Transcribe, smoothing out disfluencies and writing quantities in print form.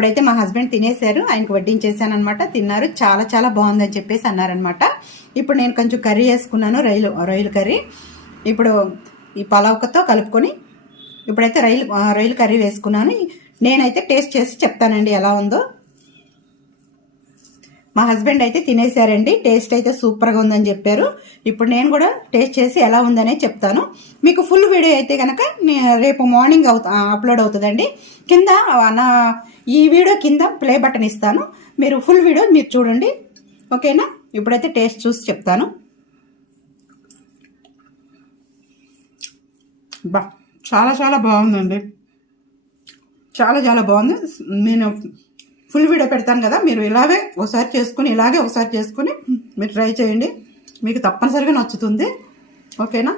ఇప్పుడైతే మా హస్బెండ్ తినేశారు, ఆయనకు వడ్డించేసాను అనమాట. తిన్నారు, చాలా చాలా బాగుందని చెప్పేసి అన్నారనమాట. ఇప్పుడు నేను కొంచెం కర్రీ వేసుకున్నాను, రొయ్యల కర్రీ. ఇప్పుడు ఈ పలావ్తో కలుపుకొని ఇప్పుడైతే రొయ్యల కర్రీ వేసుకున్నాను. నేనైతే టేస్ట్ చేసి చెప్తానండి ఎలా ఉందో. మా హస్బెండ్ అయితే తినేశారండి, టేస్ట్ అయితే సూపర్గా ఉందని చెప్పారు. ఇప్పుడు నేను కూడా టేస్ట్ చేసి ఎలా ఉందనే చెప్తాను. మీకు ఫుల్ వీడియో అయితే కనుక రేపు మార్నింగ్ అప్లోడ్ అవుతుందండి. కింద ఈ వీడియో కింద ప్లే బటన్ ఇస్తాను, మీరు ఫుల్ వీడియో మీరు చూడండి, ఓకేనా? ఇప్పుడైతే టేస్ట్ చూసి చెప్తాను. బా చాలా చాలా బాగుందండి, చాలా చాలా బాగుంది. నేను ఫుల్ వీడియో పెడతాను కదా, మీరు ఇలాగే ఒకసారి చేసుకుని మీరు ట్రై చేయండి, మీకు తప్పనిసరిగా నచ్చుతుంది, ఓకేనా?